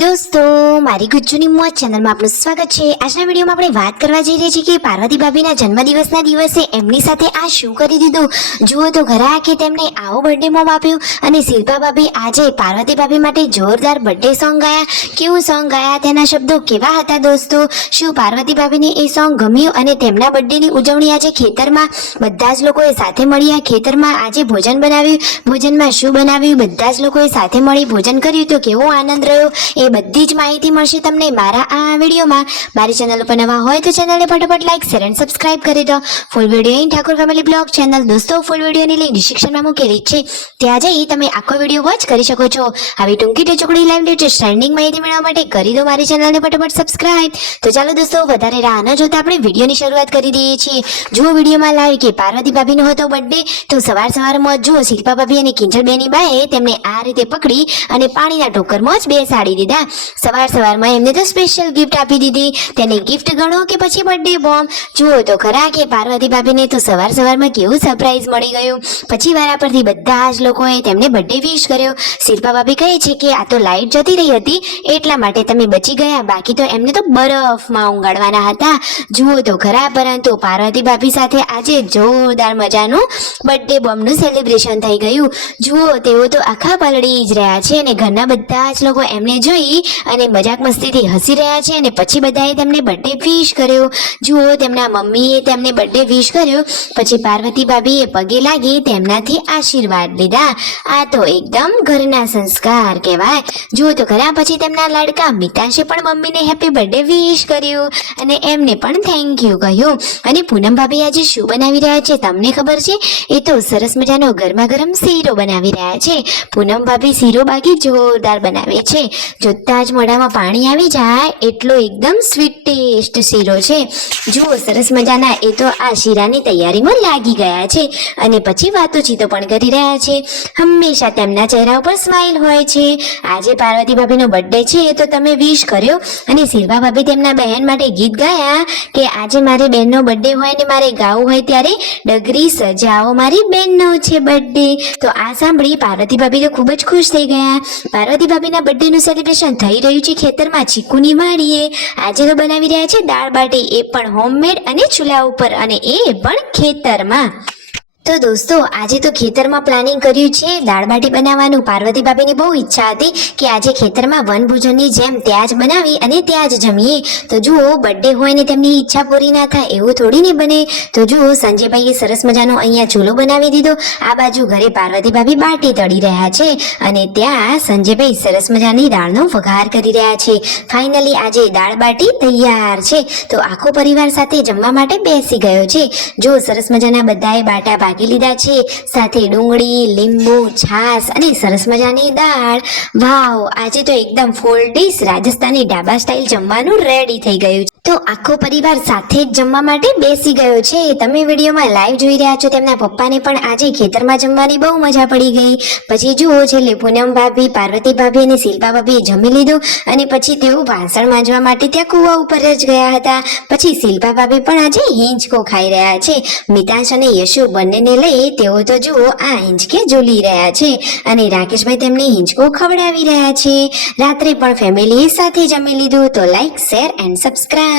દોસ્તો મારી ગુજ્જુની મોજ ચેનલમાં આપનું સ્વાગત છે। આજના વિડીયોમાં આપણે વાત કરવા જઈ રહ્યા છીએ કે પાર્વતી ભાભીના જન્મદિવસના દિવસે એમની સાથે આ શું કરી દીધું। જુઓ તો ખરા કે તેમને આવો બર્થડે મોમ આપ્યું અને શિલ્પા ભાભી આજે પાર્વતી ભાભી માટે જોરદાર બર્થડે સોંગ ગાયા। કેવું સોંગ ગાયા, તેના શબ્દો કેવા હતા દોસ્તો? શું પાર્વતી ભાભીને એ સોંગ ગમ્યું અને તેમના બર્થડેની ઉજવણી આજે ખેતરમાં બધા જ લોકોએ સાથે મળી આ ખેતરમાં આજે ભોજન બનાવ્યું। ભોજનમાં શું બનાવ્યું, બધા જ લોકોએ સાથે મળી ભોજન કર્યું તો કેવો આનંદ રહ્યો એ બધી જ માહિતી મળશે તમને મારા આ વિડીયોમાં। મારી ચેનલ ઉપર નવા હોય તો ચેનલને ફટાફટ લાઈક શેર અને સબસ્ક્રાઇબ કરી દો। Full video in Thakor family blog channel દોસ્તો ફૂલ વિડીયોની લિંક ડિસ્ક્રિપ્શનમાં મૂકેલી છે, ત્યાં જઈ તમે આખો વિડીયો વોચ કરી શકો છો। આવી ટૂંકી ટચોકડી લાઈવ લેટેસ્ટ ટ્રેન્ડિંગ માહિતી મેળવવા માટે કરી દો મારી ચેનલને ફટાફટ સબસ્ક્રાઇબ। તો ચાલો દોસ્તો વધારે રાહ ન જોતા આપણે વિડીયોની શરૂઆત કરી દઈએ છીએ। જુઓ વિડીયોમાં લાઈવ કે પાર્વતી ભાભીનો હતો બર્થડે તો સવારમાં જુઓ શિલ્પા ભાભી અને કિંજલબેની બાએ તેમને આ રીતે પકડી અને પાણીના ટોકરમાં જ બેસાડી દીધા। સવારમાં એમને તો સ્પેશિયલ ગિફ્ટ આપી દીધી, તેને ગિફ્ટ ગણો કે પછી બર્થડે બોમ્બ। જુઓ તો ખરા કે પાર્વતી ભાભીને તો સવારમાં કેવું સરપ્રાઈઝ મળી ગયું। પછી વારા પરથી બધા જ લોકોએ તેમને બર્થડે વિશ કર્યો। શિલ્પા ભાભી કહે છે કે આ તો લાઈટ જતી રહી હતી એટલા માટે તમે બચી ગયા, બાકી તો એમને તો બરફમાં ઊંઘાડવાના હતા। જુઓ તો ખરા પરંતુ પાર્વતી ભાભી સાથે આજે જોરદાર મજાનું બર્થડે બોમ્બનું સેલિબ્રેશન થઈ ગયું। જુઓ તેઓ તો આખા પલળી જ રહ્યા છે અને ઘરના બધા જ લોકો એમને જોઈ અને મજાક મસ્તીથી હસી રહ્યા છે અને પછી બધાએ તેમને બર્થડે વિશ કર્યો। જુઓ તેમના મમ્મીએ તેમને બર્થડે વિશ કર્યો, પછી પાર્વતી ભાભીએ પગે લાગી તેમનાથી આશીર્વાદ લીધા। આ તો એકદમ ઘરના સંસ્કાર કહેવાય। જુઓ તો ખરા પછી તેમના લાડકા મિતાશે પણ મમ્મીને હેપી બર્થડે વિશ કર્યું અને એમને પણ થેન્ક યુ કહ્યું। અને પૂનમ ભાભી આજે શું બનાવી રહ્યા છે તમને ખબર છે? એ તો સરસ મજાનો ગરમા ગરમ શીરો બનાવી રહ્યા છે। પૂનમ ભાભી શીરો બાકી જોરદાર બનાવે છે, જોતા જ મોઢામાં પાણી આવી જાય એટલો એકદમ સ્વીટ ટેસ્ટ શીરો છે। જુઓ સરસ મજાના એ તો આ શીરાની તૈયારીમાં લાગી ગયા છે અને પછી વાતોચીતો પણ કરી રહ્યા છે। હંમેશા તેમના ચહેરા ઉપર સ્માઇલ હોય છે। આજે પાર્વતી ભાભીનો બર્થડે છે તો તમે વિશ કર્યો અને શિલ્પા ભાભી તેમના બહેન માટે ગીત ગાયા કે આજે મારી બહેનનો બર્થડે હોય ને મારે ગાવું હોય ત્યારે ડગરી સજાવો મારી બહેનનો છે બર્થડે। તો આ સાંભળી પાર્વતી ભાભી તો ખૂબ જ ખુશ થઈ ગયા। પાર્વતી ભાભીના બર્થડેનું સેલિબ્રેશન થઈ રહ્યું છે ખેતરમાં ચીકુની વાડીએ। આજે તો બનાવી રહ્યા છે દાળ બાટી, એ પણ હોમમેડ અને ચૂલા ઉપર અને એ પણ ખેતરમાં। તો દોસ્તો આજે તો ખેતરમાં પ્લાનિંગ કર્યું છે દાળ બાટી બનાવવાનું। પાર્વતી ભાભીની બહુ ઈચ્છા હતી કે આજે ખેતરમાં વનભોજનની જેમ ત્યાં જ બનાવી અને ત્યાં જ જમીએ। તો જુઓ બર્થડે હોય ને તેમની ઈચ્છા પૂરી ના થાય એવું થોડી ને બને। તો જુઓ સંજયભાઈએ સરસ મજાનો અહીંયા ચૂલો બનાવી દીધો, આ બાજુ ઘરે પાર્વતી ભાભી બાટી તળી રહ્યા છે અને ત્યાં સંજયભાઈ સરસ મજાની દાળનો વઘાર કરી રહ્યા છે। ફાઇનલી આજે દાળ બાટી તૈયાર છે તો આખો પરિવાર સાથે જમવા માટે બેસી ગયો છે। જો સરસ મજાના બધાએ બાટા ભાગી લીધા છે, સાથે ડુંગળી, લીંબુ, છાશ અને સરસ મજાની દાળ। વાવ, આજે તો એકદમ ફૂલ ડીશ રાજસ્થાની ઢાબા સ્ટાઇલ જમવાનું રેડી થઈ ગયું છે। તો આખો પરિવાર સાથે જ જમવા માટે બેસી ગયો છે। તમે વિડીયોમાં લાઈવ જોઈ રહ્યા છો તેમના પપ્પાને પણ આજે ખેતરમાં જમવાની બહુ મજા પડી ગઈ। પછી જુઓ છેલ્લે પૂનમ ભાભી, પાર્વતી ભાભી અને શિલ્પા ભાભીએ જમી લીધું અને પછી તેઓ વાસણ માંજવા માટે ત્યાં કૂવા ઉપર જ ગયા હતા। પછી શિલ્પા ભાભી પણ આજે હિંચકો ખાઈ રહ્યા છે। મિતાંશ અને યશુ બંનેને લઈ તેઓ તો જુઓ આ હિંચકે ઝૂલી રહ્યા છે અને રાકેશભાઈ તેમને હિંચકો ખવડાવી રહ્યા છે। રાત્રે પણ ફેમિલી સાથે જમી લીધું। તો લાઈક શેર એન્ડ સબસ્ક્રાઇબ।